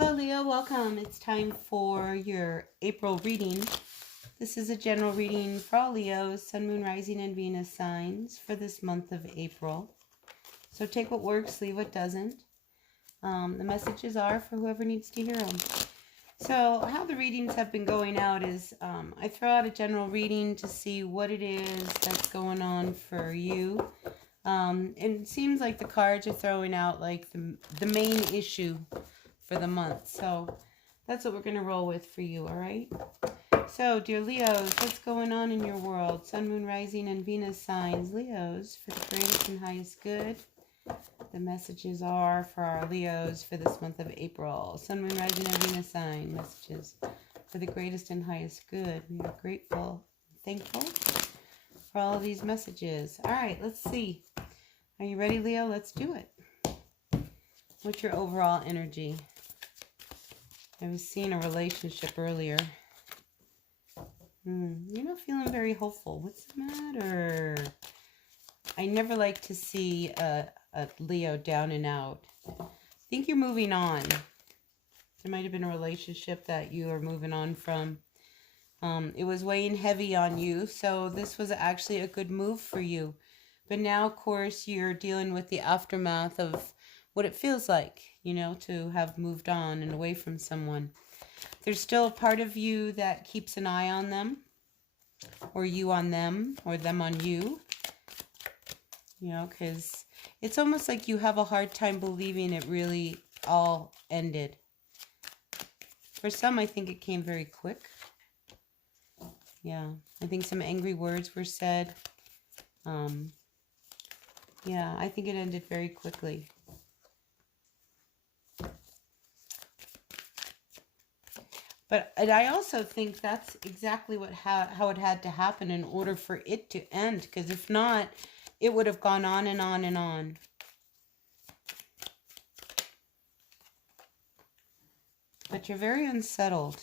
Hello Leo, welcome. It's time for your April reading. This is a general reading for all Leos, Sun, Moon, Rising, and Venus signs for this month of April. So take what works, leave what doesn't. The messages are for whoever needs to hear them. So how the readings have been going out is I throw out a general reading to see what it is that's going on for you. And it seems like the cards are throwing out like the main issue for the month. So that's what we're going to roll with for you, all right? So, dear Leos, what's going on in your world? Sun, Moon, Rising, and Venus signs. Leos, for the greatest and highest good. The messages are for our Leos for this month of April. Sun, Moon, Rising, and Venus sign. Messages for the greatest and highest good. We are grateful and thankful for all of these messages. All right, let's see. Are you ready, Leo? Let's do it. What's your overall energy? I was seeing a relationship earlier. You're not feeling very hopeful. What's the matter? I never like to see a Leo down and out. I think you're moving on. There might have been a relationship that you are moving on from. It was weighing heavy on you, so this was actually a good move for you. But now, of course, you're dealing with the aftermath of what it feels like, you know, to have moved on and away from someone. There's still a part of you that keeps an eye on them, or you on them, or them on you. You know, because it's almost like you have a hard time believing it really all ended. For some, I think it came very quick. Yeah, I think some angry words were said. Yeah, I think it ended very quickly. But I also think that's exactly how it had to happen in order for it to end. Because if not, it would have gone on and on and on. But you're very unsettled.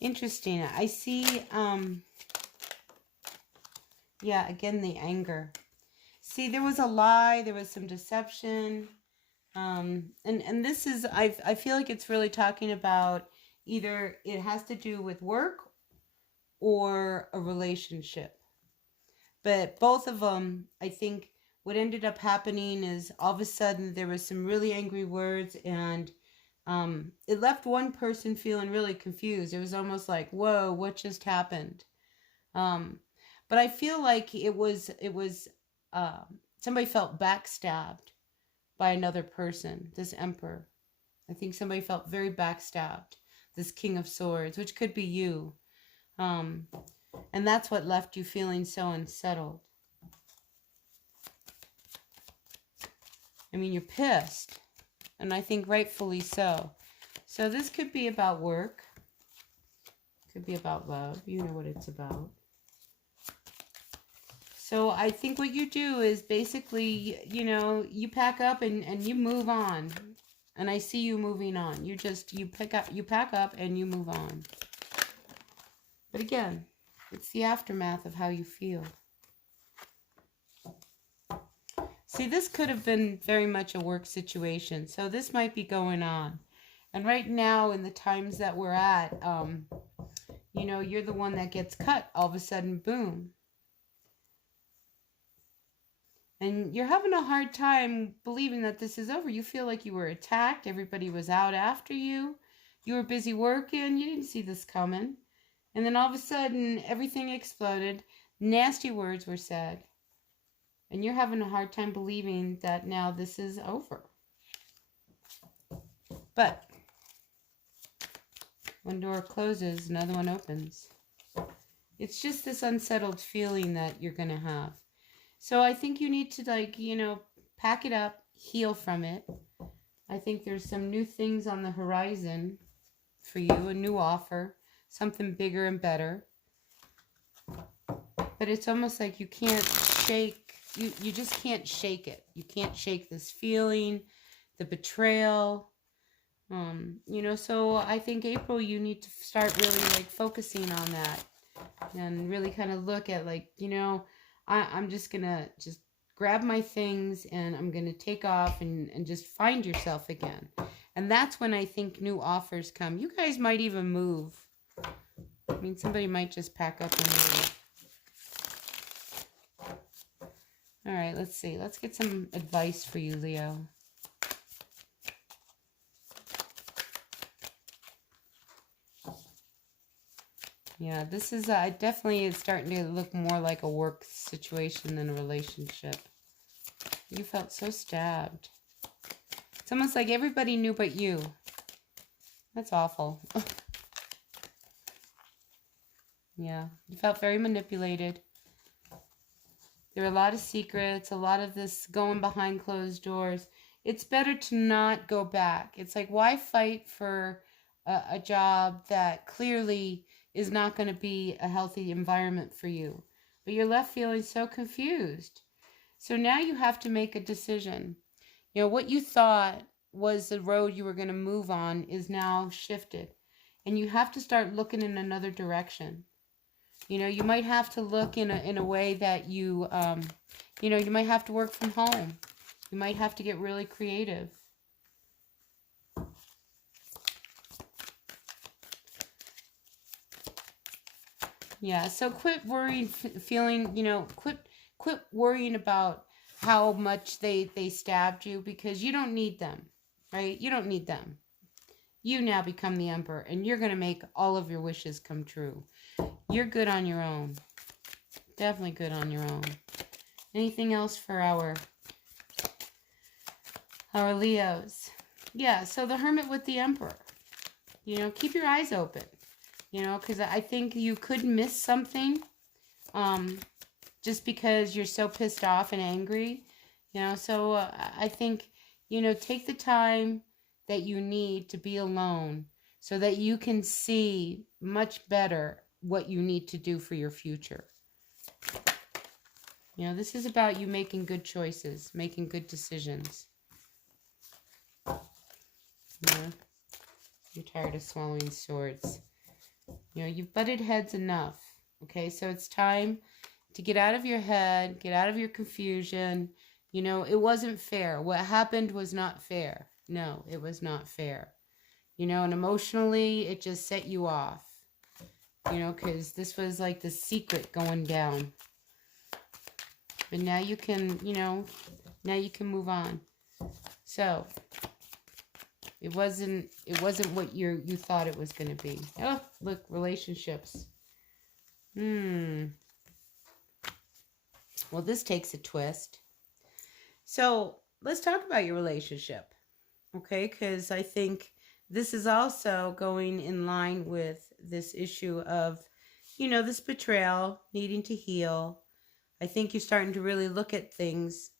Interesting. I see, yeah, again, the anger. See, there was a lie, there was some deception. And this is, I feel like it's really talking about either it has to do with work or a relationship. But both of them, I think what ended up happening is all of a sudden there was some really angry words, and it left one person feeling really confused. It was almost like, whoa, what just happened? But I feel like it was somebody felt backstabbed by another person, this Emperor. I think somebody felt very backstabbed, this King of Swords, which could be you. And that's what left you feeling so unsettled. I mean, you're pissed, and I think rightfully so. So this could be about work. Could be about love. You know what it's about. So I think what you do is basically, you know, you pack up and you move on. And I see you moving on. You pack up and you move on. But again, it's the aftermath of how you feel. See, this could have been very much a work situation. So this might be going on. And right now, in the times that we're at, you know, you're the one that gets cut. All of a sudden, boom. And you're having a hard time believing that this is over. You feel like you were attacked. Everybody was out after you. You were busy working. You didn't see this coming. And then all of a sudden, everything exploded. Nasty words were said. And you're having a hard time believing that now this is over. But one door closes, another one opens. It's just this unsettled feeling that you're going to have. So I think you need to, like, you know, pack it up, heal from it. I think there's some new things on the horizon for you, a new offer, something bigger and better. But it's almost like you can't shake you just can't shake it. You can't shake this feeling, the betrayal. So I think April, you need to start really like focusing on that and really kind of look at like, I'm just gonna just grab my things and I'm gonna take off and just find yourself again. And that's when I think new offers come. You guys might even move. I mean, somebody might just pack up and move. All right, let's see. Let's get some advice for you, Leo. Yeah, this is definitely is starting to look more like a work situation than a relationship. You felt so stabbed. It's almost like everybody knew but you. That's awful. Yeah, you felt very manipulated. There were a lot of secrets, a lot of this going behind closed doors. It's better to not go back. It's like, why fight for a job that clearly is not going to be a healthy environment for you? But you're left feeling so confused. So now you have to make a decision. What you thought was the road you were going to move on is now shifted. And you have to start looking in another direction. You might have to look in a way that you might have to work from home. You might have to get really creative. Yeah, so quit worrying, quit worrying about how much they stabbed you, because you don't need them, right? You don't need them. You now become the emperor, and you're going to make all of your wishes come true. You're good on your own. Definitely good on your own. Anything else for our Leos? Yeah, so the Hermit with the Emperor. Keep your eyes open. Because I think you could miss something just because you're so pissed off and angry. So I think, take the time that you need to be alone so that you can see much better what you need to do for your future. This is about you making good choices, making good decisions. You're tired of swallowing swords. You've butted heads enough. Okay, so it's time to get out of your head, get out of your confusion. It wasn't fair. What happened was not fair. No, it was not fair. And emotionally, it just set you off. Because this was like the secret going down. But now you can, now you can move on. So, it wasn't what you thought it was going to be. Oh, look, relationships. Well, this takes a twist. So, let's talk about your relationship. Okay, because I think this is also going in line with this issue of, this betrayal, needing to heal. I think you're starting to really look at things,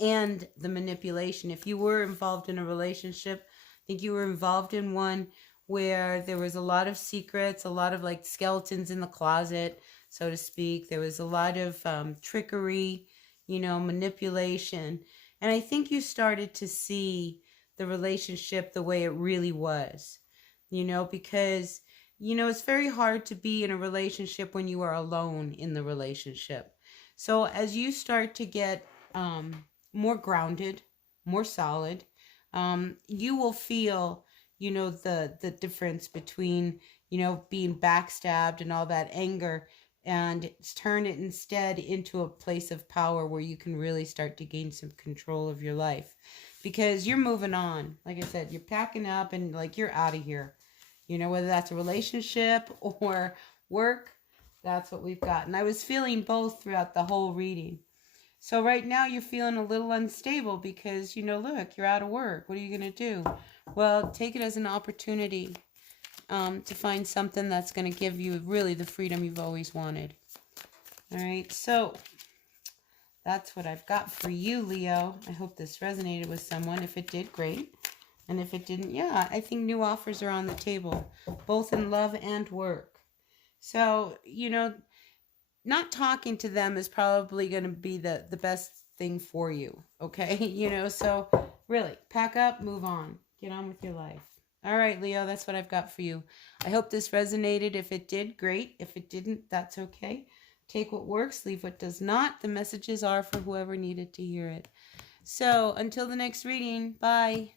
and the manipulation. If you were involved in a relationship, I think you were involved in one where there was a lot of secrets, a lot of like skeletons in the closet, so to speak. There was a lot of trickery, manipulation. And I think you started to see the relationship the way it really was, because, it's very hard to be in a relationship when you are alone in the relationship. So as you start to get more grounded, more solid, you will feel, the difference between, being backstabbed and all that anger, and turn it instead into a place of power where you can really start to gain some control of your life, because you're moving on. Like I said, you're packing up and like you're out of here, whether that's a relationship or work. That's what we've got. And I was feeling both throughout the whole reading. So right now you're feeling a little unstable because, look, you're out of work. What are you going to do? Well, take it as an opportunity to find something that's going to give you really the freedom you've always wanted. All right, so that's what I've got for you, Leo. I hope this resonated with someone. If it did, great. And if it didn't, yeah, I think new offers are on the table, both in love and work. So, not talking to them is probably going to be the best thing for you. Okay. You know, so really pack up, move on, get on with your life. All right, Leo, that's what I've got for you. I hope this resonated. If it did, great. If it didn't, that's okay. Take what works, leave what does not. The messages are for whoever needed to hear it. So until the next reading, bye.